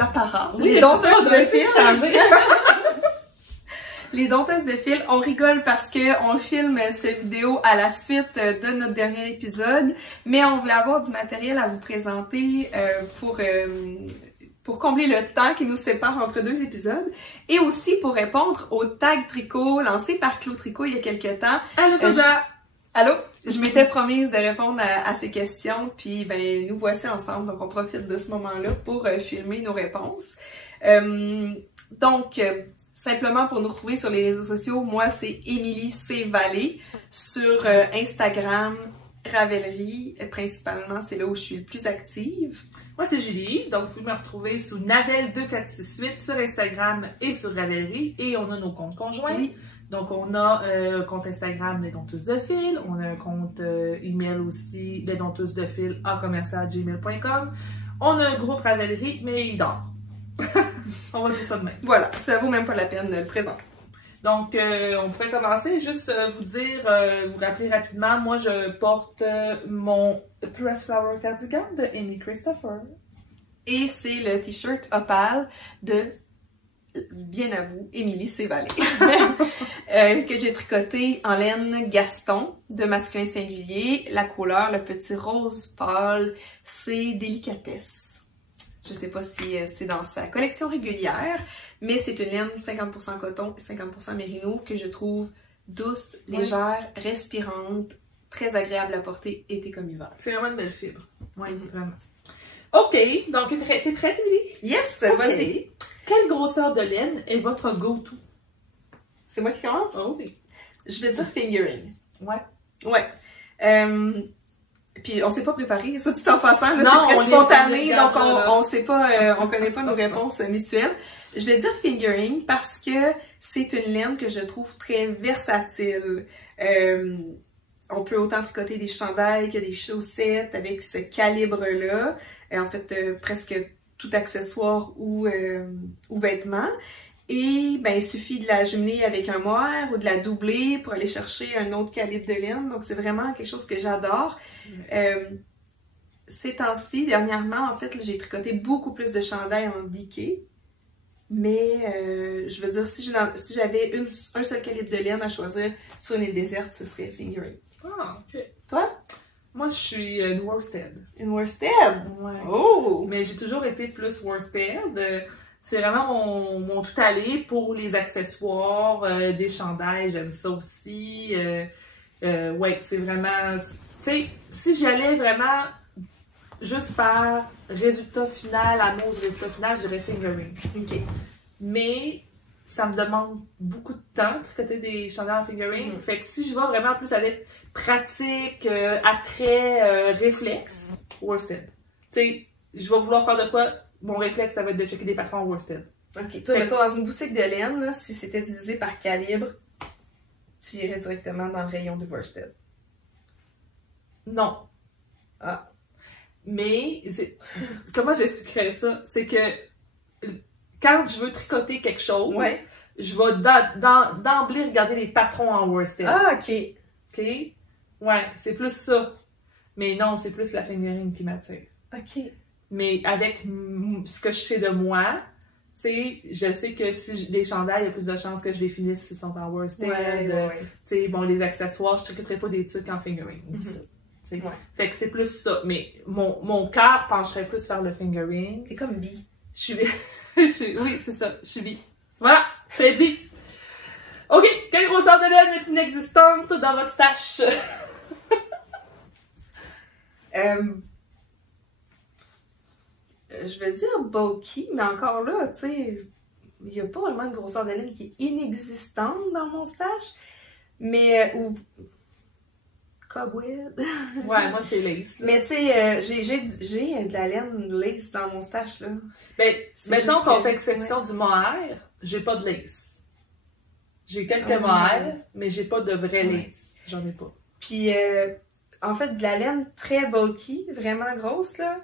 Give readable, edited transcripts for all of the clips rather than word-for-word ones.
apparats. Oui, les dompteuses de fil. changer. Les dompteuses de fil, on rigole parce que on filme cette vidéo à la suite de notre dernier épisode, mais on voulait avoir du matériel à vous présenter pour combler le temps qui nous sépare entre deux épisodes et aussi pour répondre au tag tricot lancé par Clos Tricot il y a quelques temps. Allô, Cosa! Allô? Je m'étais promise de répondre à ces questions, puis ben nous voici ensemble, donc on profite de ce moment-là pour filmer nos réponses. Simplement pour nous retrouver sur les réseaux sociaux, moi c'est Émilie C. Vallée sur Instagram, Ravelry, principalement c'est là où je suis le plus active. Moi c'est Julie, donc vous pouvez me retrouver sous Navel2468 sur Instagram et sur Ravelry, et on a nos comptes conjoints. Oui. Donc on a un compte Instagram Les Dompteuses de Fil, on a un compte email aussi Les Dompteuses de Fil @gmail.com. On a un groupe Ravelry, mais il dort. On va dire ça demain. Voilà, ça vaut même pas la peine de le présenter. Donc, on pourrait commencer, juste vous dire, vous rappeler rapidement, moi je porte mon Press Flower Cardigan de Amy Christopher. Et c'est le t-shirt Opale de, bien à vous, Émilie C. Vallée, que j'ai tricoté en laine Gaston de Masculin Singulier. La couleur, le petit rose pâle, c'est Délicatesse. Je sais pas si c'est dans sa collection régulière, mais c'est une laine 50% coton et 50% mérino que je trouve douce, légère, respirante, très agréable à porter été comme hiver. C'est vraiment une belle fibre. Oui, vraiment. Ok, donc t'es prête, Émilie? Yes, okay. Vas-y. Quelle grosseur de laine est votre go-to? C'est moi qui commence? Oh oui. Je vais dire fingering. Ouais. Ouais. Puis on s'est pas préparé, ça dit en passant, là, non, c'est très spontané, donc on sait pas, on connaît pas nos réponses mutuelles. Je vais dire fingering parce que c'est une laine que je trouve très versatile. On peut autant tricoter des chandails que des chaussettes avec ce calibre-là. En fait, presque tout accessoire ou vêtement. Et ben, il suffit de la jumeler avec un mohair ou de la doubler pour aller chercher un autre calibre de laine. Donc, c'est vraiment quelque chose que j'adore. Ces temps-ci, dernièrement, en fait, j'ai tricoté beaucoup plus de chandails en diqué. Mais, je veux dire, si j'avais un seul calibre de laine à choisir sur une île déserte, ce serait fingering. Ah, ok. Toi? Moi, je suis une worsted. Une worsted? Ouais. Oh! Mais j'ai toujours été plus worsted. C'est vraiment mon tout-aller pour les accessoires, des chandails, j'aime ça aussi. Ouais, c'est vraiment... Tu sais, si j'y allais vraiment juste par résultat final, amour du résultat final, je dirais fingering. OK. Mais ça me demande beaucoup de temps de tricoter des chandails en fingering. Fait que si je vais vraiment plus avec pratique, attrait, réflexe, worsted. Tu sais, je vais vouloir faire de quoi? Mon réflexe, ça va être de checker des patrons worsted. OK. Toi, mettons, dans une boutique de laine, là, si c'était divisé par calibre, tu irais directement dans le rayon de worsted. Non. Ah. Mais, comment j'expliquerais ça? C'est que quand je veux tricoter quelque chose, je vais d'emblée regarder les patrons en worsted. Ah, OK. OK? Ouais, c'est plus ça. Mais non, c'est plus la fingering qui m'attire. OK. Mais avec ce que je sais de moi, tu sais, je sais que si les chandails, il y a plus de chances que je les finisse s'ils sont en worsted. Tu sais, bon, les accessoires, je ne tricoterai pas des trucs en fingering. Fait que c'est plus ça. Mais mon cœur pencherait plus vers le fingering. T'es comme bi. Oui, c'est ça. Je suis bi. Voilà, c'est dit. OK, quelle grosseur de laine est inexistante dans votre stash? Je vais dire bulky, mais encore là, tu sais, il n'y a pas vraiment de grosseur de laine qui est inexistante dans mon stash. Mais, ou cobweb. Ouais, moi c'est lace. Là. Mais tu sais, j'ai de la laine lace dans mon stash, là. Ben, mettons qu'on fait exception du mohair, j'ai pas de lace. J'ai quelques mohair, mais j'ai pas de vraie lace. J'en ai pas. Puis, en fait, de la laine très bulky, vraiment grosse, là,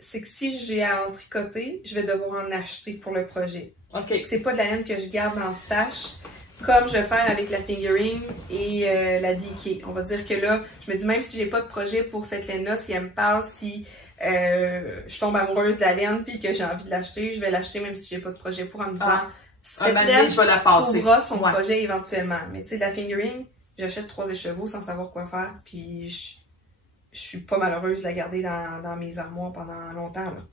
c'est que si j'ai à en tricoter, je vais devoir en acheter pour le projet. OK. C'est pas de la laine que je garde en stash, comme je vais faire avec la fingering et la DK. On va dire que là, je me dis, même si j'ai pas de projet pour cette laine-là, si elle me parle, si je tombe amoureuse de la laine puis que j'ai envie de l'acheter, je vais l'acheter même si j'ai pas de projet pour en me disant cette laine je vais la passer. trouvera son projet éventuellement. Mais tu sais, la fingering, j'achète 3 écheveaux sans savoir quoi faire puis je suis pas malheureuse de la garder dans mes armoires pendant longtemps, là.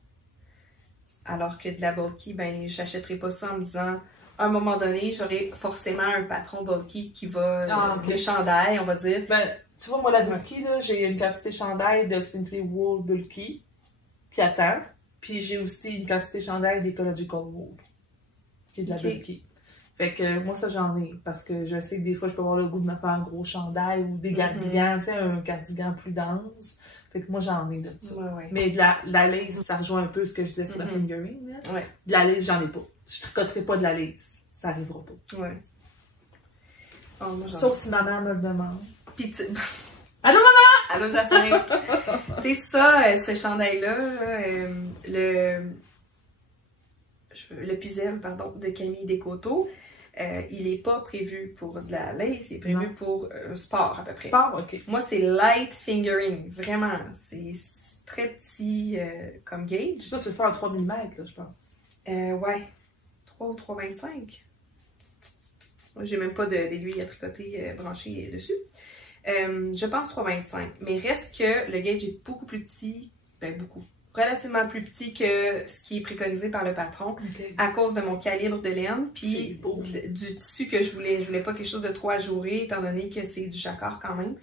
Alors que de la bulky, ben j'achèterai pas ça en me disant à un moment donné, j'aurai forcément un patron bulky qui va le chandail, on va dire. Ben, tu vois, moi, la bulky, là, j'ai une quantité chandail de Simply Wool bulky, puis attends. Puis j'ai aussi une quantité chandail d'Ecological Wool, qui est de la bulky. Fait que moi, ça, j'en ai, parce que je sais que des fois, je peux avoir le goût de me faire un gros chandail ou des cardigans, tu sais, un cardigan plus dense. Fait que moi, j'en ai de ça. Ouais. Mais de la lace, ça rejoint un peu ce que je disais sur la fingering. Là. Ouais. De la lace, j'en ai pas. Je tricoterai pas de la lace. Ça arrivera pas. Ouais. Oh, moi, sauf si maman me le demande. Pis tu... Allô, maman! Allô, Jacinthe! Tu sais, ça, ce chandail-là, le Pizel, pardon, de Camille Descoteaux, il est pas prévu pour de la lace, il est prévu pour sport à peu près. Sport, ok. Moi, c'est light fingering, vraiment. C'est très petit comme gauge. Ça, tu le fais en 3 mm, là, je pense. Ouais. 3 ou 3,25. Moi, j'ai même pas d'aiguille à tricoter branchée dessus. Je pense 3,25. Mais reste que le gauge est beaucoup plus petit, relativement plus petit que ce qui est préconisé par le patron à cause de mon calibre de laine puis du tissu que je voulais. Je voulais pas quelque chose de trop ajouré étant donné que c'est du jacquard quand même.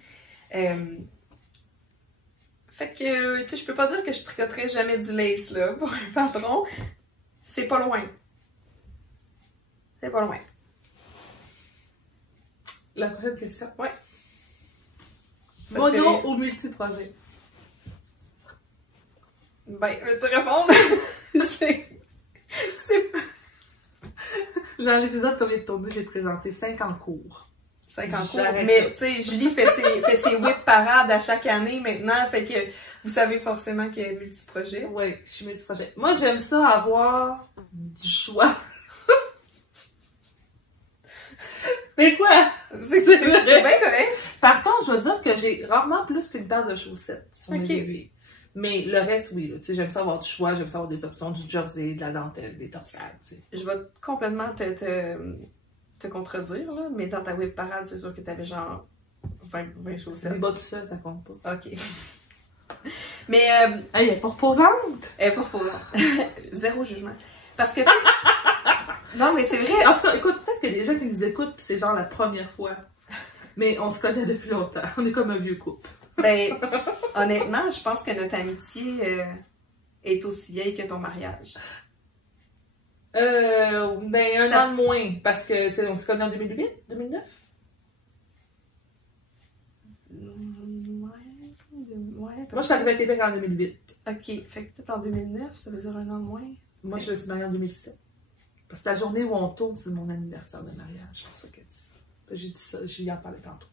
Fait que, tu sais, je peux pas dire que je tricoterais jamais du lace là pour un patron. C'est pas loin. C'est pas loin. La prochaine question. Ouais. Mono ou multi-projet? Ben, veux-tu répondre? c'est... Dans l'épisode qu'on vient de tourner, j'ai présenté 5 en cours. 5 en cours. Mais, tu sais, Julie fait ses whip parades à chaque année maintenant, fait que vous savez forcément qu'elle est multi-projet. Oui, je suis multi-projet. Moi, j'aime ça avoir du choix. Mais quoi? C'est bien correct. Par contre, je veux dire que j'ai rarement plus qu'une paire de chaussettes sur mes aiguilles. Mais le reste, oui. Tu sais, j'aime ça avoir du choix, j'aime ça avoir des options, du jersey, de la dentelle, des torsades. Tu sais. Je vais complètement te contredire, là, mais dans ta whip parade, c'est sûr que t'avais genre 20 chaussettes. Les bas tout seul, ça compte pas. OK. Mais... elle est pas reposante! Elle est pas reposante. Zéro jugement. Parce que... Non, mais c'est vrai. En tout cas, écoute, peut-être qu'il y a des gens qui nous écoutent pis c'est genre la première fois. Mais on se connaît depuis longtemps. On est comme un vieux couple. Ben, honnêtement, je pense que notre amitié est aussi vieille que ton mariage. Ben, un an de moins. Parce que, tu sais, on se connaît en 2008, 2009? Ouais. Moi, je suis arrivée à Québec en 2008. OK. Fait que peut-être en 2009, ça veut dire un an de moins. Moi, je suis mariée en 2007. Parce que la journée où on tourne, c'est mon anniversaire de mariage. C'est pour ça qu'elle dit ça. J'ai dit ça, j'y en parlais tantôt.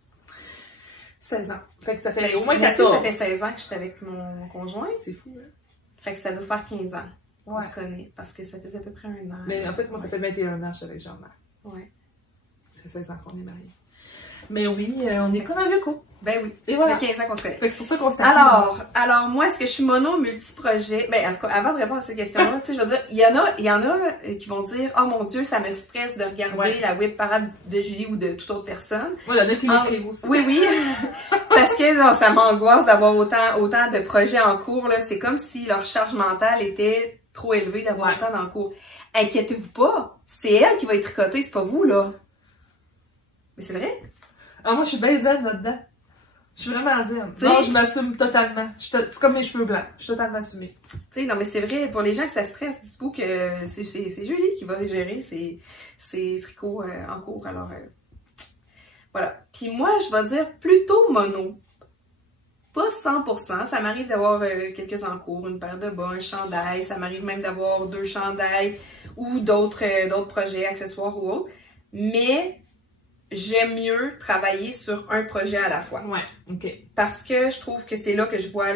16 ans. Fait que ça fait au moins 14. Ça fait 16 ans que j'étais avec mon conjoint. C'est fou, hein? Fait que ça doit faire 15 ans qu'on se connaît. Parce que ça faisait à peu près un an. Mais en fait, moi, ça fait 21 ans que je suis avec Jean-Marc. Ouais. Ça fait 16 ans qu'on est mariés. Mais oui, on est comme un vieux couple. Ben oui. Et voilà. Ça fait 15 ans qu'on se connaît. Fait que c'est pour ça qu'on se Alors, moi, est-ce que je suis mono multi-projet? Ben, en tout cas, avant de répondre à cette question-là, tu sais, je veux dire, il y en a qui vont dire, oh mon Dieu, ça me stresse de regarder la whip parade de Julie ou de toute autre personne. Ouais, il y en a qui m'écrivent aussi. Oui. Parce que non, ça m'angoisse d'avoir autant de projets en cours, là. C'est comme si leur charge mentale était trop élevée d'avoir autant en cours. Inquiétez-vous pas. C'est elle qui va être tricotée, c'est pas vous, là. Mais c'est vrai. Ah, moi, je suis bien zen là-dedans. Je suis vraiment zen. Non, je m'assume totalement. C'est comme mes cheveux blancs. Je suis totalement assumée. Tu sais, non, mais c'est vrai, pour les gens que ça stresse, dites-vous que c'est Julie qui va gérer ses tricots en cours. Alors, voilà. Puis moi, je vais dire plutôt mono. Pas 100%. Ça m'arrive d'avoir quelques en cours, une paire de bas, un chandail. Ça m'arrive même d'avoir 2 chandails ou d'autres projets, accessoires ou autres. Mais... j'aime mieux travailler sur un projet à la fois. Ouais, OK. Parce que je trouve que c'est là que je vois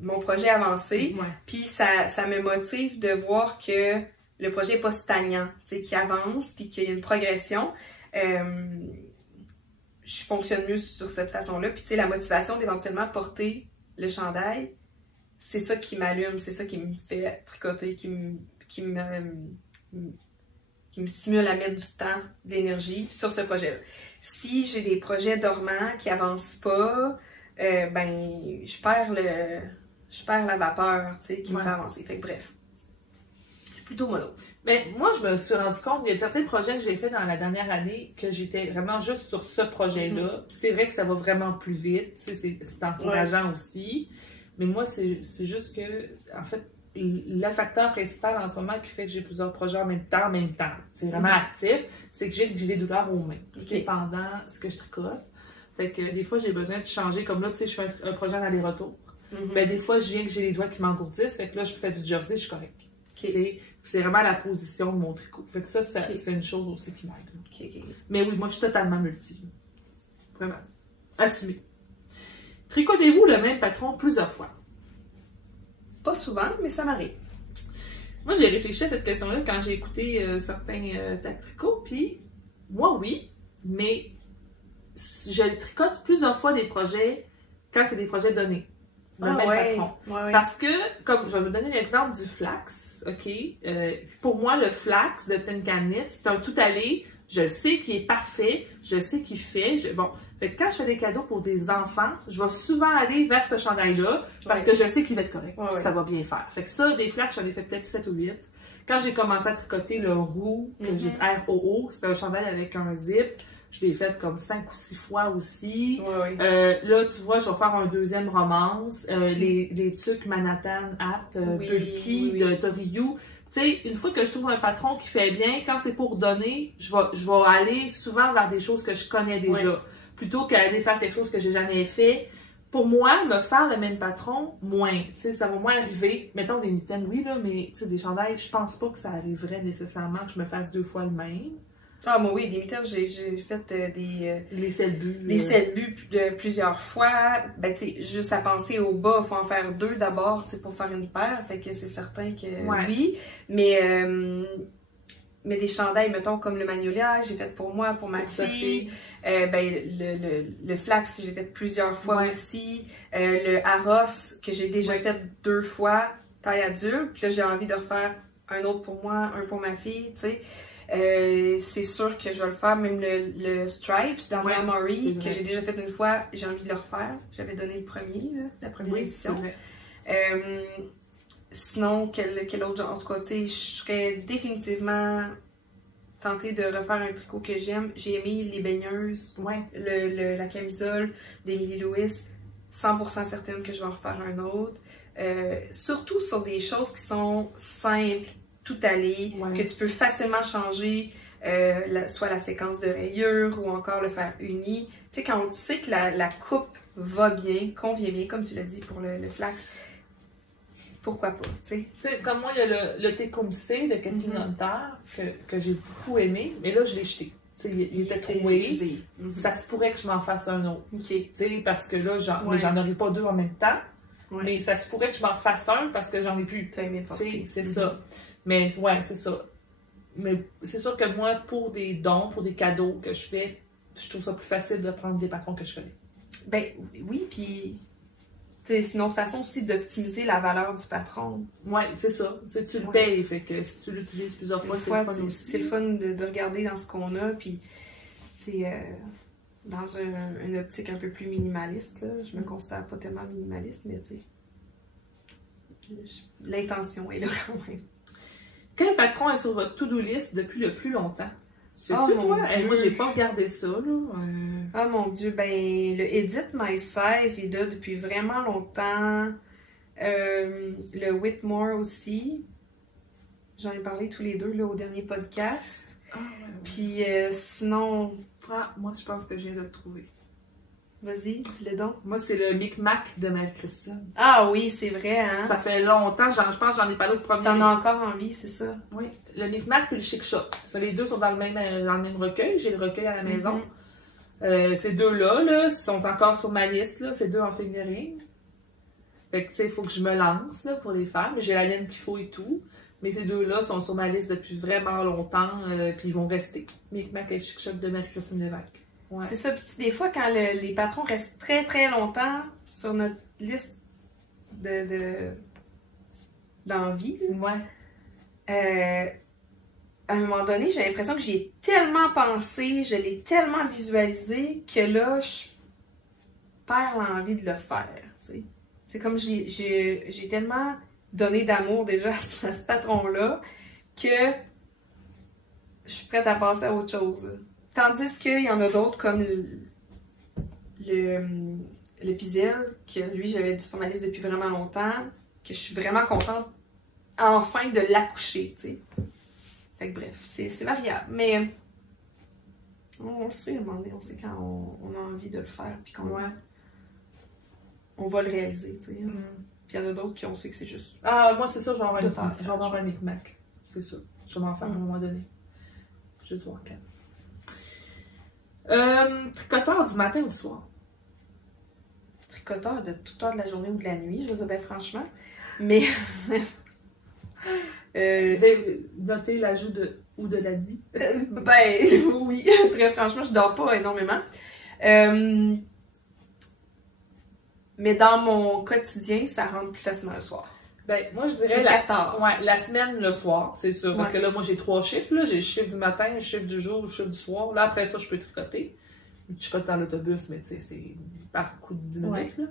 mon projet avancer. Ouais. Puis ça me motive de voir que le projet n'est pas stagnant, tu sais, qu'il avance, puis qu'il y a une progression. Je fonctionne mieux sur cette façon-là. Puis tu sais, la motivation d'éventuellement porter le chandail, c'est ça qui m'allume, c'est ça qui me fait tricoter, qui me stimule à mettre du temps, de l'énergie sur ce projet-là. Si j'ai des projets dormants qui avancent pas, ben je perds la vapeur, tu sais, qui me fait avancer. Fait que bref, je suis plutôt mono. Mais moi, je me suis rendu compte, il y a certains projets que j'ai fait dans la dernière année que j'étais vraiment juste sur ce projet-là. C'est vrai que ça va vraiment plus vite, tu sais, c'est encourageant aussi. Mais moi, c'est juste que, en fait, le facteur principal en ce moment qui fait que j'ai plusieurs projets en même temps, c'est vraiment actif, c'est que j'ai des douleurs aux mains pendant ce que je tricote. Fait que des fois, j'ai besoin de changer. Comme là, tu sais, je fais un projet en aller-retour. Ben, des fois, je viens que j'ai les doigts qui m'engourdissent. Fait que là, je fais du jersey, je suis correcte. C'est vraiment la position de mon tricot. Fait que ça c'est une chose aussi qui m'aide. Mais oui, moi, je suis totalement multi. Vraiment. Assumé. Tricotez-vous le même patron plusieurs fois? Pas souvent, mais ça m'arrive. Moi, j'ai réfléchi à cette question-là quand j'ai écouté certains tacs tricot, puis moi, oui, mais je tricote plusieurs fois des projets quand c'est des projets donnés. Le même patron. Parce que, comme je vais vous donner l'exemple du flax, OK? Pour moi, le flax de Tin Can Knit, c'est un tout-allé. Je sais qu'il est parfait, je sais qu'il fait. Bon, fait que quand je fais des cadeaux pour des enfants, je vais souvent aller vers ce chandail-là parce que je sais qu'il va être correct, que ça va bien faire. Fait que ça, des flax, j'en ai fait peut-être 7 ou 8. Quand j'ai commencé à tricoter le roux, que j'ai fait ROO, c'était un chandail avec un zip. Je l'ai fait comme 5 ou 6 fois aussi. Là, tu vois, je vais faire un deuxième romance. Les tucs Manhattan Hat, Bulky de Toriyu. Tu sais, une fois que je trouve un patron qui fait bien, quand c'est pour donner, je vais aller souvent vers des choses que je connais déjà. Plutôt qu'aller faire quelque chose que j'ai jamais fait. Pour moi, me faire le même patron, moins. Tu sais, ça va moins arriver. Mettons des mitaines, oui, là, mais tu sais, des chandails, je pense pas que ça arriverait nécessairement que je me fasse 2 fois le même. Ah, moi, oui, des mitaines, j'ai fait les selles-bues. Les selles-bues plusieurs fois. Ben, tu sais, juste à penser au bas, il faut en faire 2 d'abord, tu sais, pour faire une paire. Fait que c'est certain que oui. Mais des chandails, mettons, comme le Magnolia, j'ai fait pour moi, pour ma fille. Ben, le flax, j'ai fait plusieurs fois aussi. Le Aros, que j'ai déjà fait 2 fois, taille adulte. Puis là, j'ai envie de refaire un autre pour moi, un pour ma fille, tu sais. C'est sûr que je vais le faire, même le Stripes dans Memory, que j'ai déjà fait une fois, j'ai envie de le refaire. J'avais donné le premier, là, la première édition. Sinon, quel autre genre? En tout cas, tu sais, je serais définitivement tentée de refaire un tricot que j'aime. J'ai aimé les baigneuses, la camisole d'Emily Lewis. 100% certaine que je vais en refaire un autre. Surtout sur des choses qui sont simples, tout allé, que tu peux facilement changer, soit la séquence de rayures ou encore le faire uni. Tu sais, quand tu sais que la coupe va bien, convient bien, comme tu l'as dit pour le flax, pourquoi pas, tu sais. Comme moi, il y a le Tecumseh de Kathleen Hunter que j'ai beaucoup aimé, mais là, je l'ai jeté. Il était trop wave. Ça se pourrait que je m'en fasse un autre. Parce que là, j'en aurais pas 2 en même temps. Mais ça se pourrait que je m'en fasse un parce que j'en ai plus. C'est ça. Mais c'est ça. Mais c'est sûr que moi, pour des dons, pour des cadeaux que je fais, je trouve ça plus facile de prendre des patrons que je connais. Ben oui, puis c'est une autre façon aussi d'optimiser la valeur du patron. Oui, c'est ça. Tu le payes, fait que si tu l'utilises plusieurs fois, c'est le fun aussi. C'est le fun de regarder dans ce qu'on a, puis dans une optique un peu plus minimaliste, là. Je me considère pas tellement minimaliste, mais tu sais, l'intention est là quand même. Quel patron est sur votre to-do list depuis le plus longtemps? C'est-tu toi? Moi, j'ai pas regardé ça, là. Ah mon Dieu, ben le Edit My Size est là depuis vraiment longtemps. Le Whitmore aussi. J'en ai parlé tous les deux là, au dernier podcast. Puis sinon... moi, je pense que je viens de le trouver. Vas-y, dis-le donc. Moi, c'est le Micmac de Marie-Christine. Ah oui, c'est vrai, hein? Ça fait longtemps, je pense que j'en ai parlé au premier. T'en as encore envie, c'est ça? Oui, le Micmac et le Chic Shot. Ça, les deux sont dans le même recueil. J'ai le recueil à la maison. Ces deux-là, là, sont encore sur ma liste, là. Ces deux en figurine. Fait que, tu sais, il faut que je me lance, là, pour les faire. Mais j'ai la laine qu'il faut et tout. Mais ces deux-là sont sur ma liste depuis vraiment longtemps, puis ils vont rester. Micmac et le Chic Shot de Marie-Christine Lévesque. Ouais. C'est ça, puis des fois, quand les patrons restent très très longtemps sur notre liste d'envie. Là. Ouais. À un moment donné, j'ai l'impression que j'y ai tellement pensé, je l'ai tellement visualisé que là, je perds l'envie de le faire. T'sais. C'est comme j'ai tellement donné d'amour déjà à ce patron-là que je suis prête à passer à autre chose. Tandis qu'il y en a d'autres comme le Pizel, que lui, j'avais sur ma liste depuis vraiment longtemps, que je suis vraiment contente enfin de l'accoucher, tu sais. Fait que bref, c'est variable. Mais on le sait à un moment donné, on sait quand on a envie de le faire, puis qu'on on va le réaliser, tu sais. Puis il y en a d'autres qui on sait que c'est juste. Ah, moi, c'est ça, je vais avoir un micmac. C'est ça. Je vais m'en faire à un moment donné. Juste voir quand. Tricoteur du matin ou du soir? Tricoteur de toute heure de la journée ou de la nuit, je veux dire, ben franchement. Mais. Notez l'ajout de ou de la nuit. Ben oui, très franchement, je dors pas énormément. Mais dans mon quotidien, ça rentre plus facilement le soir. Ben, moi, je dirais jusqu'à tard. Ouais, la semaine, le soir, c'est sûr. Ouais. Parce que là, moi, j'ai 3 chiffres. Là. J'ai le chiffre du matin, le chiffre du jour, le chiffre du soir. Là, après ça, je peux tricoter. Je tricote dans l'autobus, mais tu sais, c'est par coup de 10 minutes. Là.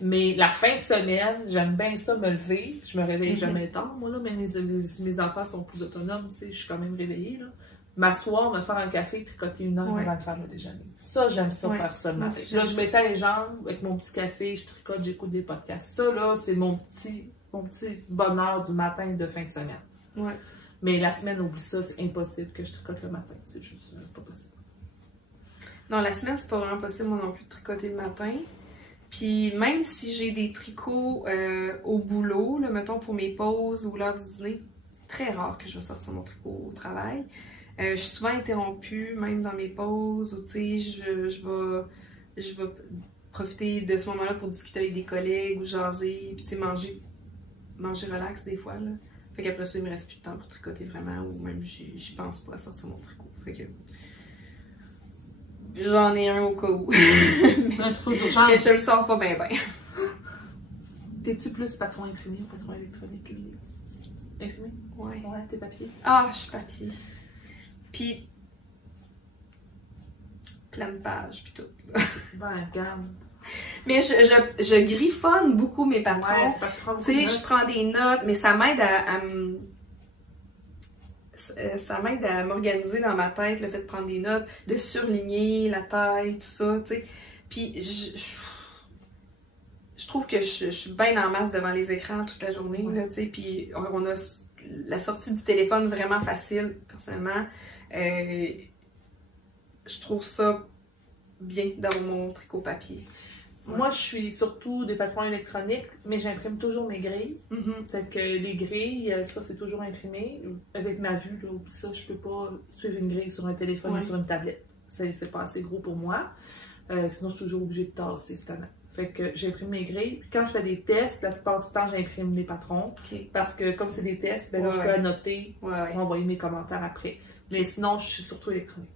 Mais la fin de semaine, j'aime bien ça, me lever. Je me réveille jamais tard, moi, là. Mais mes enfants sont plus autonomes, tu sais, je suis quand même réveillée, là. M'asseoir, me faire un café, tricoter 1 heure avant de faire le déjeuner. Ça, j'aime ça, faire ça le matin. Là, je m'étends les jambes avec mon petit café, je tricote, j'écoute des podcasts. Ça, là, c'est mon petit bonheur du matin de fin de semaine. Ouais. Mais la semaine, oublie ça, c'est impossible que je tricote le matin. C'est juste pas possible. Non, la semaine, c'est pas vraiment possible, moi non plus, de tricoter le matin. Puis même si j'ai des tricots au boulot, là, mettons pour mes pauses ou l'heure du dîner, très rare que je vais sortir mon tricot au travail. Je suis souvent interrompue, même dans mes pauses, ou tu sais, je vais profiter de ce moment-là pour discuter avec des collègues ou jaser, puis tu sais, manger relax des fois, là. Fait qu'après ça, il me reste plus de temps pour tricoter vraiment, ou même j'y pense pas à sortir mon tricot. Fait que j'en ai un au cas où. Un tricot d'urgence. Mais je le sors pas bien. T'es-tu plus patron imprimé ou patron électronique? Imprimé? Ouais. Ouais, t'es papier. Ah, je suis papier. Puis plein de pages, puis tout. Ben, regarde. Mais je griffonne beaucoup mes patrons. Ouais, c'est parce que tu sais, je prends des notes, mais ça m'aide ça m'aide à m'organiser dans ma tête, le fait de prendre des notes, de surligner la taille, tout ça, tu sais. Puis je trouve que je suis bien en masse devant les écrans toute la journée, là, tu sais. Puis on a la sortie du téléphone vraiment facile, personnellement. Je trouve ça bien dans mon tricot papier. Ouais. Moi, je suis surtout des patrons électroniques, mais j'imprime toujours mes grilles. C'est que les grilles, ça, c'est toujours imprimé. Avec ma vue, là, ça, je peux pas suivre une grille sur un téléphone ou sur une tablette. C'est pas assez gros pour moi. Sinon, je suis toujours obligée de tasser cette année. Fait que j'imprime mes grilles. Puis quand je fais des tests, la plupart du temps, j'imprime les patrons. Parce que comme c'est des tests, ben là, je peux annoter pour envoyer mes commentaires après. Mais sinon, je suis surtout électronique.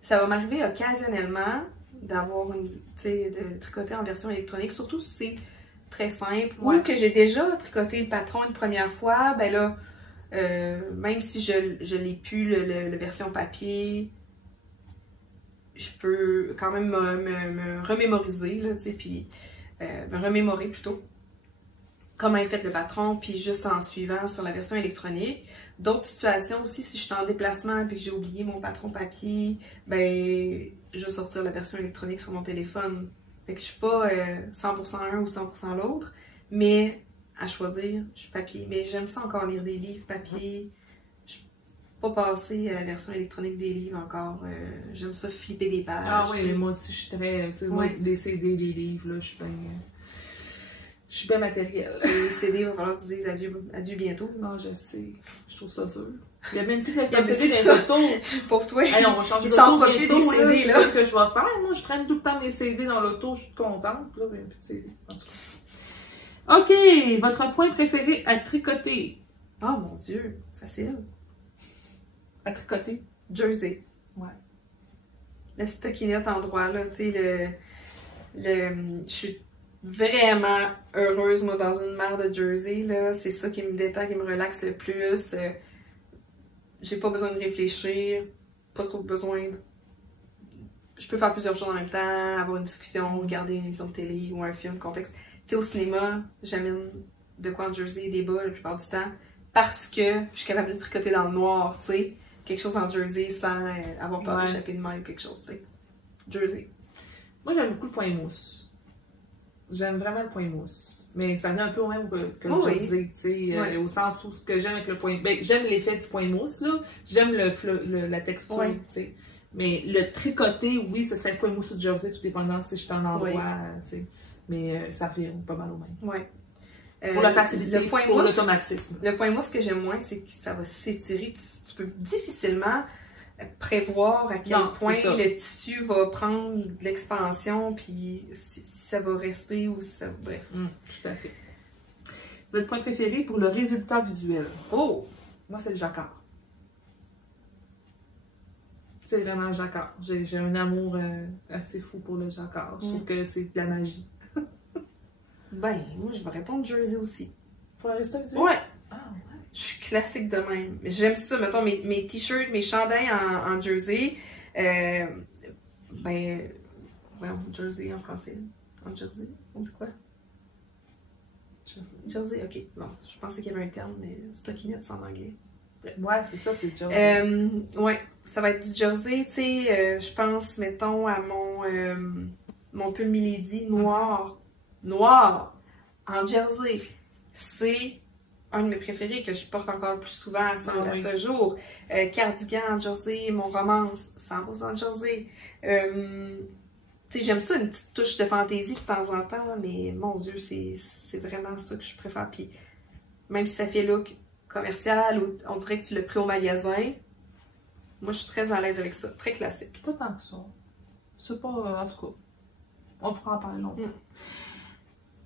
Ça va m'arriver occasionnellement d'avoir de tricoter en version électronique, surtout si c'est très simple, ou que j'ai déjà tricoté le patron une première fois, ben là, même si je l'ai plus le version papier, je peux quand même me remémoriser, là, tu sais, puis me remémorer plutôt comment est fait le patron, puis juste en suivant sur la version électronique. D'autres situations aussi, si je suis en déplacement et que j'ai oublié mon patron papier, ben je vais sortir la version électronique sur mon téléphone. Fait que je suis pas 100% un ou 100% l'autre, mais à choisir, je suis papier. Mais j'aime ça encore lire des livres papier. Je suis pas passée à la version électronique des livres encore. J'aime ça flipper des pages. Ah oui, moi aussi je suis très... Moi, les CD, les livres, là, je suis bien matérielle. Les CD, il va falloir que tu dises adieu bientôt. Non, je sais. Je trouve ça dur. Il n'y a même plus de CD dans les autos. Pour toi. Hey, on va changer d'auto. Ils s'en plus des CD, là. Je sais pas ce que je vais faire. Moi, je traîne tout le temps mes CD dans l'auto. Je suis contente. Là, il n'y a plus de CD. En tout cas. OK. Votre point préféré à tricoter? Oh mon Dieu. Facile. À tricoter? Jersey. Ouais. La stockinette en droit, là. Tu sais, je suis vraiment heureuse, moi, dans une mer de Jersey, là. C'est ça qui me détend, qui me relaxe le plus. J'ai pas besoin de réfléchir, pas trop besoin. Je peux faire plusieurs choses en même temps, avoir une discussion, regarder une émission de télé ou un film complexe. Tu sais, au cinéma, j'amène de quoi en Jersey, des bas la plupart du temps, parce que je suis capable de tricoter dans le noir, tu sais. Quelque chose en Jersey sans avoir peur d'échapper de main ou quelque chose, tu sais. Jersey. Moi, j'aime beaucoup le point mousse. J'aime vraiment le point mousse. Mais ça vient un peu au même que le Jersey, tu sais, au sens où ce que j'aime avec le point... Ben, j'aime l'effet du point mousse, là. J'aime la texture, tu sais. Mais le tricoté, oui, ce serait le point mousse ou du Jersey, tout dépendant si je suis en endroit, tu sais. Mais ça fait pas mal au même. Ouais. Pour la facilité, pour l'automatisme. Le point mousse que j'aime moins, c'est que ça va s'étirer. Tu peux difficilement prévoir à quel point le tissu va prendre de l'expansion, puis si ça va rester ou si ça... Bref. Tout à fait. Votre point préféré pour le résultat visuel? Oh! Moi, c'est le jacquard. C'est vraiment le jacquard. J'ai un amour assez fou pour le jacquard. Je trouve que c'est de la magie. Ben, moi, je vais répondre Jersey aussi. Pour le résultat visuel? Ouais! Ah, ouais. Je suis classique de même. J'aime ça, mettons, mes t-shirts, mes chandails en Jersey. Jersey en français. En Jersey, on dit quoi? Jersey, ok. Bon, je pensais qu'il y avait un terme, mais stockinette, c'est en anglais. Ouais, c'est ça, c'est Jersey. Ouais, ça va être du Jersey, tu sais, je pense, mettons, à mon pull Milady noir. Noir! En Jersey. C'est un de mes préférés que je porte encore plus souvent à ce jour. Cardigan en Jersey, mon romance, 100% Jersey. Tu sais, j'aime ça, une petite touche de fantaisie de temps en temps, mais mon Dieu, c'est vraiment ça que je préfère. Puis même si ça fait look commercial ou on dirait que tu l'as pris au magasin, moi je suis très à l'aise avec ça, très classique. Pas tant que ça. C'est pas, en tout cas, on pourra en parler longtemps.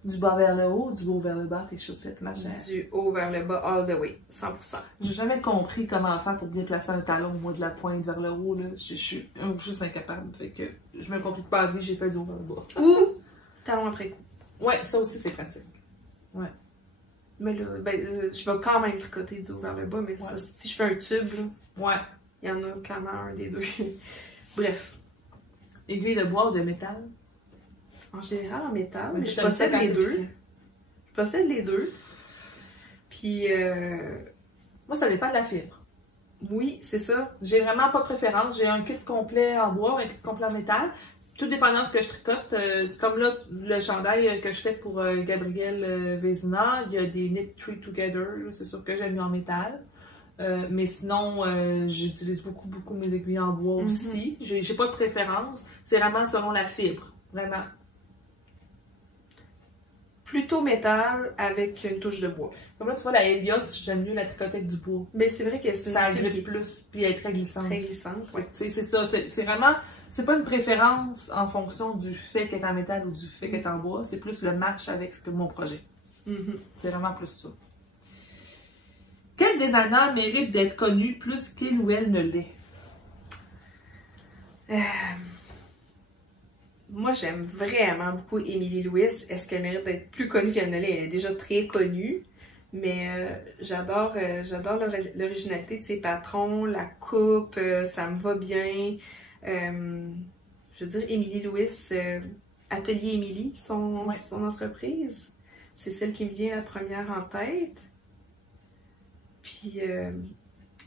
Du bas vers le haut, du haut vers le bas, tes chaussettes, machin. Du haut vers le bas, all the way, 100%. J'ai jamais compris comment faire pour bien placer un talon, moi, de la pointe vers le haut, là. Je suis juste incapable. Fait que je me complique pas la vie, j'ai fait du haut vers le bas. Ou talon après coup. Ouais, ça aussi, c'est pratique. Ouais. Mais là, je vais quand même tricoter du haut vers le bas, mais ça, si je fais un tube, là, il y en a clairement un des deux. Bref. Aiguille de bois ou de métal? En général, en métal, mais je possède les deux. Je possède les deux. Puis, moi, ça dépend de la fibre. Oui, c'est ça. J'ai vraiment pas de préférence. J'ai un kit complet en bois, un kit complet en métal. Tout dépendant de ce que je tricote. C'est comme là, le chandail que je fais pour Gabrielle Vézina. Il y a des Knit Three Together. C'est sûr que j'aime mieux en métal. Mais sinon, j'utilise beaucoup mes aiguilles en bois aussi. J'ai pas de préférence. C'est vraiment selon la fibre. Vraiment. Plutôt métal avec une touche de bois. Comme là, tu vois, la Helios, j'aime mieux la tricoter avec du bois. Mais c'est vrai que ça agrippe plus, puis elle est très glissante. Très glissante, oui. C'est ça, c'est vraiment... C'est pas une préférence en fonction du fait qu'elle est en métal ou du fait qu'elle est en bois, c'est plus le match avec mon projet. C'est vraiment plus ça. Quel designer mérite d'être connu plus qu'il ou elle ne l'est? Moi, j'aime vraiment beaucoup Emily Lewis. Est-ce qu'elle mérite d'être plus connue qu'elle ne l'est? Elle est déjà très connue, mais j'adore l'originalité de ses patrons, la coupe, ça me va bien. Je veux dire, Emily Lewis, Atelier Emily, son entreprise. C'est celle qui me vient la première en tête. Puis,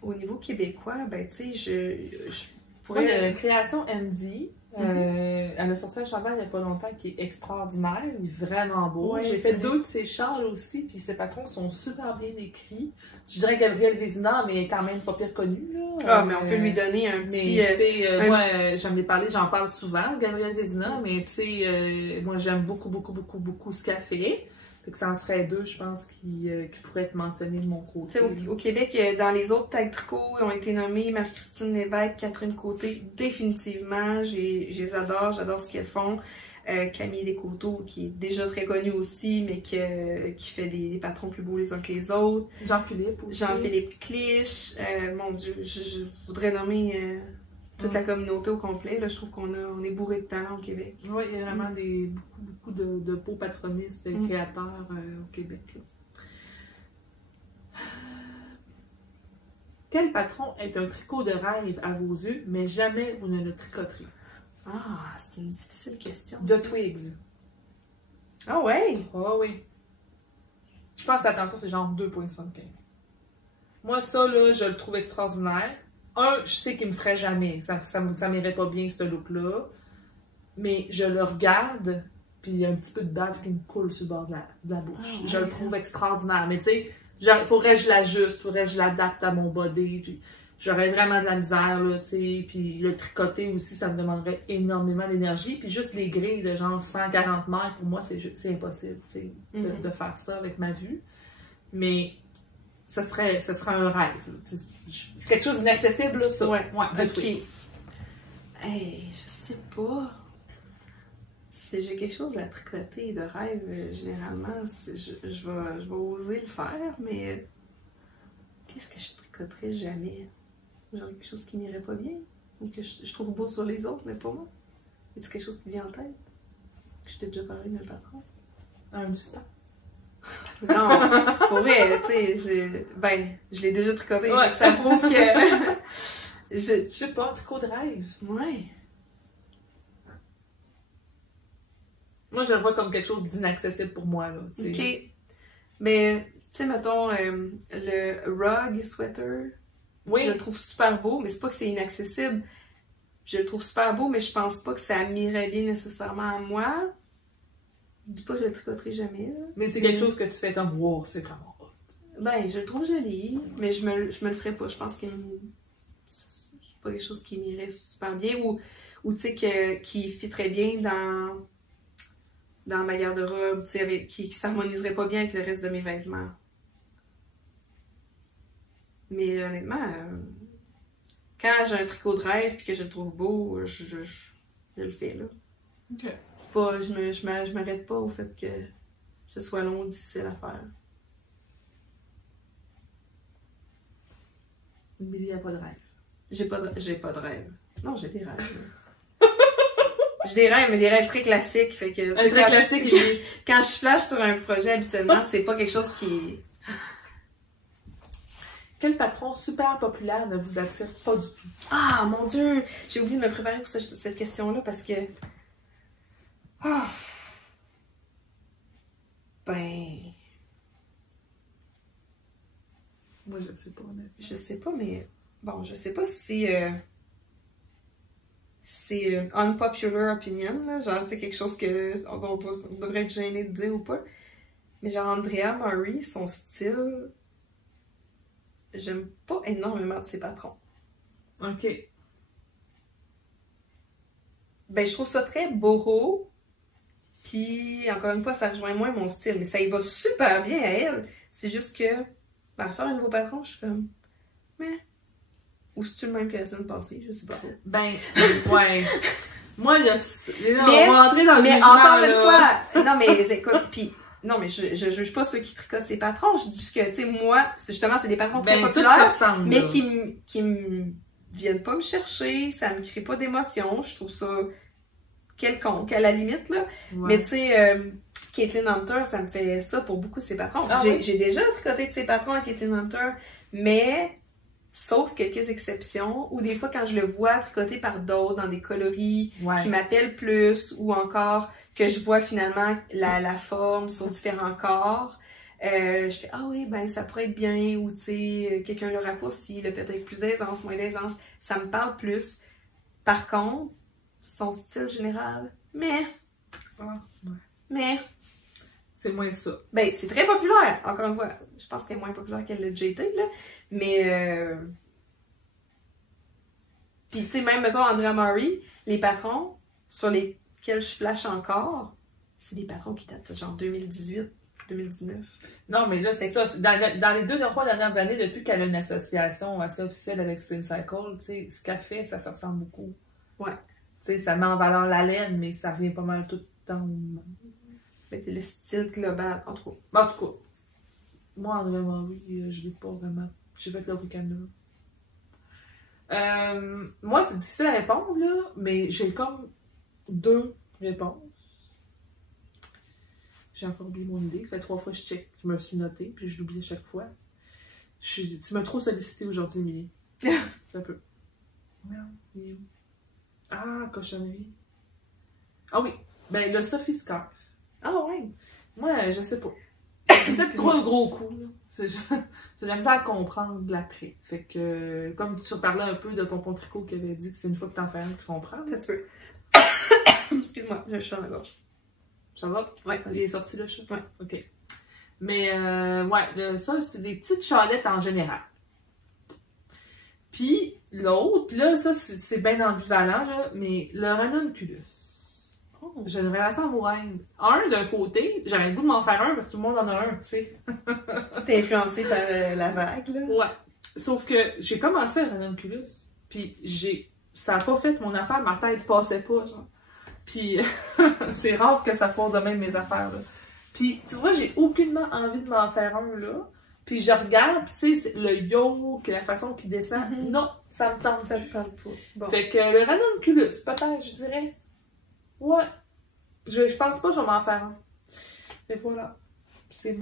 au niveau québécois, ben, tu sais, je pourrais... Il y a Création Andy. Elle a sorti un chandail il n'y a pas longtemps qui est extraordinaire, il est vraiment beau. J'ai fait 2 de ses châles aussi, puis ses patrons sont super bien écrits. Je dirais Gabrielle Vézina, mais quand même pas pire connue. Mais on peut lui donner un petit... moi, j'en ai parlé, j'en parle souvent, Gabrielle Vézina, mais tu sais, moi j'aime beaucoup ce qu'elle fait. Fait que ça en serait 2, je pense, qui pourraient être mentionnés de mon côté. Au Québec, dans les autres tags tricot, ont été nommés Marie-Christine Lévesque, Catherine Côté. Définitivement, je les adore, j'adore ce qu'elles font. Camille Descoteaux, qui est déjà très connue aussi, mais qui fait des patrons plus beaux les uns que les autres. Jean-Philippe aussi. Jean-Philippe Clich. Mon Dieu, je voudrais nommer toute la communauté au complet. Là, je trouve on est bourré de talent au Québec. Oui, il y a vraiment beaucoup de beaux patronistes, de créateurs au Québec. Là. Quel patron est un tricot de rêve à vos yeux, mais jamais vous ne le tricoterez? Ah, c'est une difficile question. The Twigs. Ah ouais? Ah oui. Je pense, attention, c'est genre 2,75. Moi, ça, là, je le trouve extraordinaire. Je sais qu'il me ferait jamais. Ça m'irait pas bien, ce look-là. Mais je le regarde, puis il y a un petit peu de bave qui me coule sur le bord de la bouche. Ah, je le trouve extraordinaire. Mais tu sais, il faudrait que je l'ajuste, faudrait que je l'adapte à mon body. Puis j'aurais vraiment de la misère, là, tu sais. Puis le tricoter aussi, ça me demanderait énormément d'énergie. Puis juste les grilles de genre 140 mètres, pour moi, c'est impossible, tu sais, de faire ça avec ma vue. Mais ce serait un rêve, là. C'est quelque chose d'inaccessible, là, ça. Ouais, de Twigs. Hey, je sais pas. Si j'ai quelque chose à tricoter de rêve, généralement, je vais oser le faire, mais qu'est-ce que je tricoterais jamais? Genre quelque chose qui m'irait pas bien? Ou que je trouve beau sur les autres, mais pas moi? Est-ce quelque chose qui vient en tête? Que je t'ai déjà parlé d'un patron? Un Mustang. Non, pour vrai, tu sais, je l'ai déjà tricoté, Ouais. donc ça prouve que... Je sais pas, un tricot de rêve. Ouais. Moi, je le vois comme quelque chose d'inaccessible pour moi, là. T'sais. OK. Mais, tu sais, mettons, le rug sweater, Oui. je le trouve super beau, mais c'est pas que c'est inaccessible. Je le trouve super beau, mais je pense pas que ça m'irait bien nécessairement à moi. Je dis pas que je le tricoterai jamais, là. Mais c'est quelque chose que tu fais comme, wow, c'est vraiment hot. Ben, je le trouve joli, mais je me le ferais pas. Je pense que c'est pas quelque chose qui m'irait super bien ou tu sais, qui fitterait bien dans ma garde-robe, tu sais, qui s'harmoniserait pas bien avec le reste de mes vêtements. Mais honnêtement, quand j'ai un tricot de rêve et que je le trouve beau, je le fais, là. OK. C'est pas, je m'arrête pas au fait que ce soit long ou difficile à faire. Milly a pas de rêve. J'ai pas de rêve. Non, j'ai des rêves. J'ai des rêves, mais des rêves très classiques. Fait que, Un très classique, quand je flash sur un projet, habituellement, c'est pas quelque chose qui... Quel patron super populaire ne vous attire pas du tout? Ah, mon Dieu! J'ai oublié de me préparer pour cette question-là parce que... Ah! Ben... Moi, je sais pas, honnêtement. Je sais pas, mais... Bon, je sais pas si c'est une unpopular opinion, là. Genre, tu sais, quelque chose dont on devrait être gêné de dire ou pas. Mais genre, Andrea Murray, son style... J'aime pas énormément de ses patrons. OK. Ben, je trouve ça très boho. Puis, encore une fois, ça rejoint moins mon style. Mais ça y va super bien à elle. C'est juste que, ben, elle sort un nouveau patron, je suis comme, mais. Ou c'est-tu le même que la semaine passée? Je sais pas trop. Ben, ouais. Moi, là, Mais, on va rentrer dans le mais jugement, encore une là. fois, non, mais écoute, puis, non, mais je juge pas ceux qui tricotent ses patrons. Je dis juste que, tu sais, moi, justement, c'est des patrons très Ben, tout populaires, ça semble, mais là. qui me viennent pas me chercher, ça me crée pas d'émotion. Je trouve ça quelconque, à la limite, là. Ouais. Mais tu sais, Caitlin Hunter, ça me fait ça pour beaucoup de ses patrons. Ah j'ai oui? j'ai déjà tricoté de ses patrons à Caitlin Hunter, mais sauf quelques exceptions, ou des fois quand je le vois tricoté par d'autres dans des coloris Ouais. qui m'appellent plus, ou encore que je vois finalement la forme sur différents corps, je fais « Ah oui, ben ça pourrait être bien », ou tu sais, quelqu'un le raccourci, le fait avec plus d'aisance, moins d'aisance, ça me parle plus. Par contre, son style général, mais... Ah, ouais. Mais, C'est moins ça. ben, c'est très populaire. Encore une fois, je pense qu'elle est moins populaire qu'elle l'a déjà été, là. Mais, puis, tu sais, même, mettons, Andrea Murray, les patrons sur lesquels je flash encore, c'est des patrons qui datent genre 2018, 2019. Non, mais là, c'est ça. Dans les 2-3 dernières années, depuis qu'elle a une association assez officielle avec Spin Cycle, tu sais, ce qu'elle fait, ça se ressemble beaucoup. Ouais. Tu sais, ça met en valeur la laine, mais ça revient pas mal tout le temps. Ben, c'est le style global, en tout cas. En tout cas, moi, André Maury, je l'ai pas vraiment. J'ai fait le week-end Moi, c'est difficile à répondre, là, mais j'ai comme 2 réponses. J'ai encore oublié mon idée. Ça fait 3 fois que je check. Je me suis notée, puis je l'oublie à chaque fois. Tu m'as trop sollicité aujourd'hui, Émilie. C'est un peu. Non, il est où? Ah, cochonnerie. Ah oui, ben le Sophie Scarf. Ah ouais? Moi, je sais pas. C'est peut-être trop un gros coup, là. J'aime ça à comprendre l'attrait. Fait que, comme tu parlais un peu de Pompon Tricot qui avait dit que c'est une fois que t'en fais un que tu comprends. Un petit peu. Excuse-moi, j'ai un chat dans la gorge. Ça va? Ouais. Il est sorti le chat? Ouais. Ok. Mais, ouais, ça, c'est des petites chalettes en général. Puis, l'autre, là, ça, c'est bien ambivalent, là, mais le ranunculus. Oh. J'ai une relation amoureuse. Un, d'un côté, j'avais le goût de m'en faire un parce que tout le monde en a un, tu sais. Tu t'es influencé par la vague, là? Ouais. Sauf que j'ai commencé le ranunculus, puis ça a pas fait mon affaire, ma tête passait pas, genre. Puis, c'est rare que ça fasse de même mes affaires, là. Puis, tu vois, j'ai aucunement envie de m'en faire un, là. Puis je regarde, puis tu sais, le yoke, la façon qu'il descend, non, ça me tente. Ça te parle pas. Bon. Fait que le ranunculus, peut-être, je dirais. Ouais. Je pense pas que je vais m'en faire un. Fait que voilà. C'est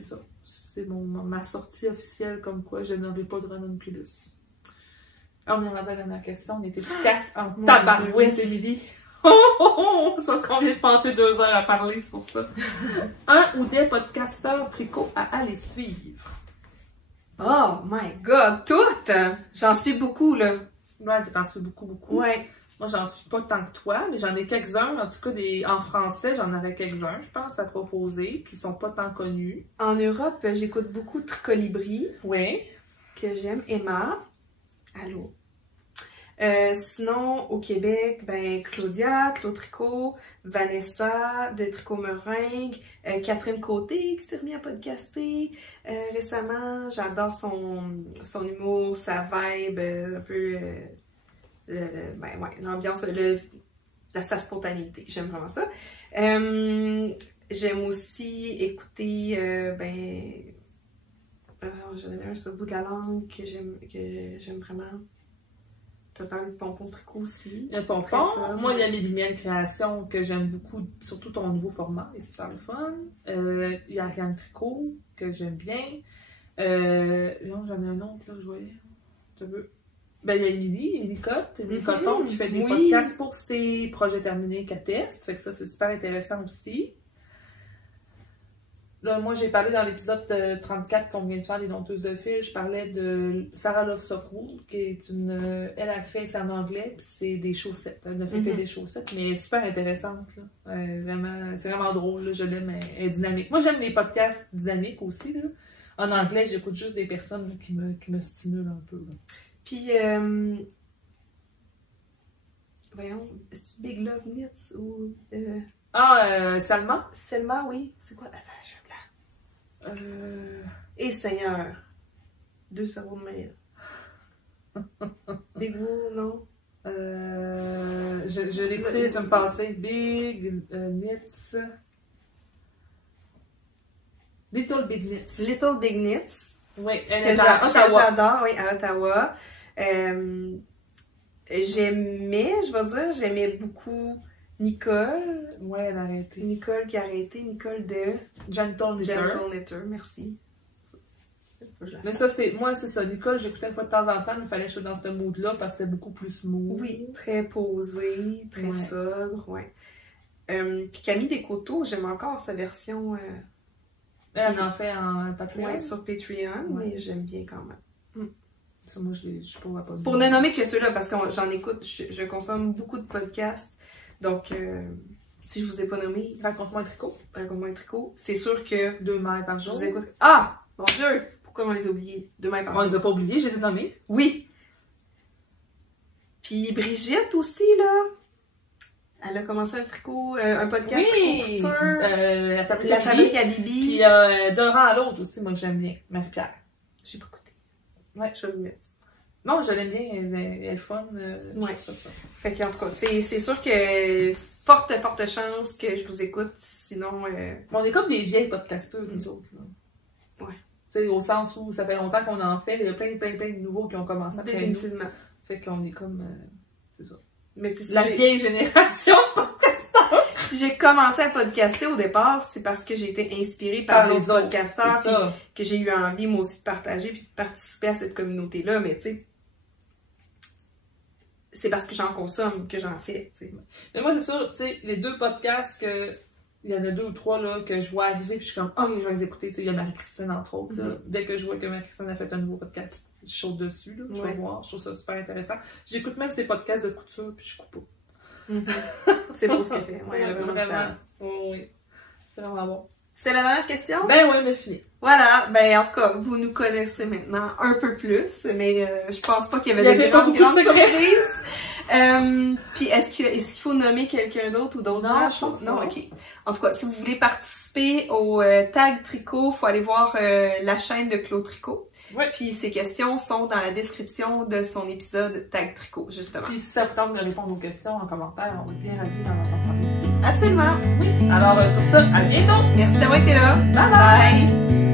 ça. C'est ma sortie officielle comme quoi je n'aurai pas de ranunculus. On est rendu à la dernière question. On était efficace en tabarouette, Émilie. C'est parce qu'on vient de passer 2 heures à parler, c'est pour ça. Un ou des podcasteurs tricot à aller suivre. Oh my god, toutes! J'en suis beaucoup, là. Ouais, t'en suis beaucoup, beaucoup. Ouais. Moi, j'en suis pas tant que toi, mais j'en ai quelques-uns. En tout cas, en français, j'en aurais quelques-uns, je pense, à proposer, qui sont pas tant connus. En Europe, j'écoute beaucoup Tricolibri, Oui. que j'aime. Emma. Allô. Sinon, au Québec, ben Claudia, Claude Tricot, Vanessa de Tricot Meringue, Catherine Côté qui s'est remis à podcaster récemment. J'adore son humour, sa vibe, un peu ben ouais, l'ambiance, sa spontanéité. J'aime vraiment ça. J'aime aussi écouter j'en avais un sur le bout de la langue que j'aime vraiment. Tu as parlé de Pompon Tricot aussi. Le Pompon, moi, il y a les Lumières Création que j'aime beaucoup, surtout ton nouveau format, c'est super le fun. Il y a Ariane Tricot que j'aime bien. Non, j'en ai un autre, là, je voyais. Ben, il y a Émilie Coton, qui fait des podcasts pour ses projets terminés qu'elle teste. Fait que ça, c'est super intéressant aussi. Là, moi, j'ai parlé dans l'épisode 34 qu'on vient de faire des dompteuses de fil, je parlais de Sarah Love Sokol, qui est elle a fait, c'est en anglais, puis c'est des chaussettes. Elle ne fait que des chaussettes, mais elle est super intéressante, là. Vraiment, c'est vraiment drôle, là, je l'aime, elle est dynamique. Moi, j'aime les podcasts dynamiques aussi, là. En anglais, j'écoute juste des personnes là, qui me stimulent un peu, là. Puis, voyons, est-ce Big Love Knits ou... Salma? Selma, oui. C'est quoi? Attends, je suis blanc. Et Seigneur. 2 cerveaux de mail. Big Woo, non? Je l'ai écouté la semaine passée. Big Knits. Little Big Knits. Little Big Knits. Oui, elle est à Ottawa. Que j'adore, oui, à Ottawa. J'aimais beaucoup Nicole. Ouais, elle a arrêté. Nicole qui a arrêté. Nicole de Gentle Knitter. Gentle Knitter, merci. Mais ça, c'est ça. Nicole, j'écoutais une fois de temps en temps, mais il fallait que je sois dans ce mood-là parce que c'était beaucoup plus smooth. Oui, très posé, très sobre, ouais. Puis Camille Descoteaux, j'aime encore sa version. Elle en fait en Patreon. Ouais, sur Patreon, mais j'aime bien quand même. Ça, moi, je suis pas pas. Pour ne nommer que ceux-là, parce que j'en écoute, je consomme beaucoup de podcasts. Donc, si je vous ai pas nommé, Raconte-moi un tricot. Raconte-moi un tricot. C'est sûr que 2 mails par je jour. vous écoute. Ah! Mon Dieu! Pourquoi on les a oubliés? 2 mails par jour. On les a pas oubliés, je les ai nommés. Oui! Puis Brigitte aussi, là. Elle a commencé un tricot, un podcast oui! La fabrique à Bibi. Puis d'un rang à l'autre aussi, moi, j'aime bien. Marie-Pierre. J'ai pas écouté. Ouais. Je vais le mettre. Non, je l'aime bien, elle est fun. Ouais. Ça. Fait qu'en tout cas, c'est sûr que forte chance que je vous écoute, sinon... On est comme des vieilles podcasteurs, nous autres. Là. Ouais. Tu sais, au sens où ça fait longtemps qu'on en fait, il y a plein de nouveaux qui ont commencé après nous. Définitivement. Fait qu'on est comme, c'est ça. Mais tu sais, La vieille génération podcasteurs. Si j'ai commencé à podcaster au départ, c'est parce que j'ai été inspirée par d'autres podcasteurs, puis que j'ai eu envie moi aussi de partager puis de participer à cette communauté-là, mais tu sais, c'est parce que j'en consomme que j'en fais, tu sais. Mais moi, c'est sûr, tu sais, les 2 podcasts il y en a 2 ou 3 là, que je vois arriver, puis je suis comme, oh, je vais les écouter. Tu sais, il y a Marie-Christine, entre autres. Là. Dès que je vois que Marie-Christine a fait un nouveau podcast, je saute dessus. Là, je vais voir. Je trouve ça super intéressant. J'écoute même ses podcasts de couture, puis je coupe pas. C'est beau ce qu'elle fait. Ouais, vraiment. Oui. C'est vraiment bon. C'était la dernière question? Ben oui, on a fini. Voilà, ben en tout cas, vous nous connaissez maintenant un peu plus, mais je pense pas qu'il y avait de grandes surprises. Puis est-ce qu'il faut nommer quelqu'un d'autre ou d'autres gens? Je pense non, ok. En tout cas, si vous voulez participer au Tag Tricot, faut aller voir la chaîne de Claude Tricot. Ouais. Puis ces questions sont dans la description de son épisode Tag Tricot, justement. Puis si ça vous tente de répondre aux questions en commentaire, on va bien ravis d'en entendre parler aussi. Absolument. Oui. Alors sur ça, à bientôt! Merci d'avoir été là. Bye bye!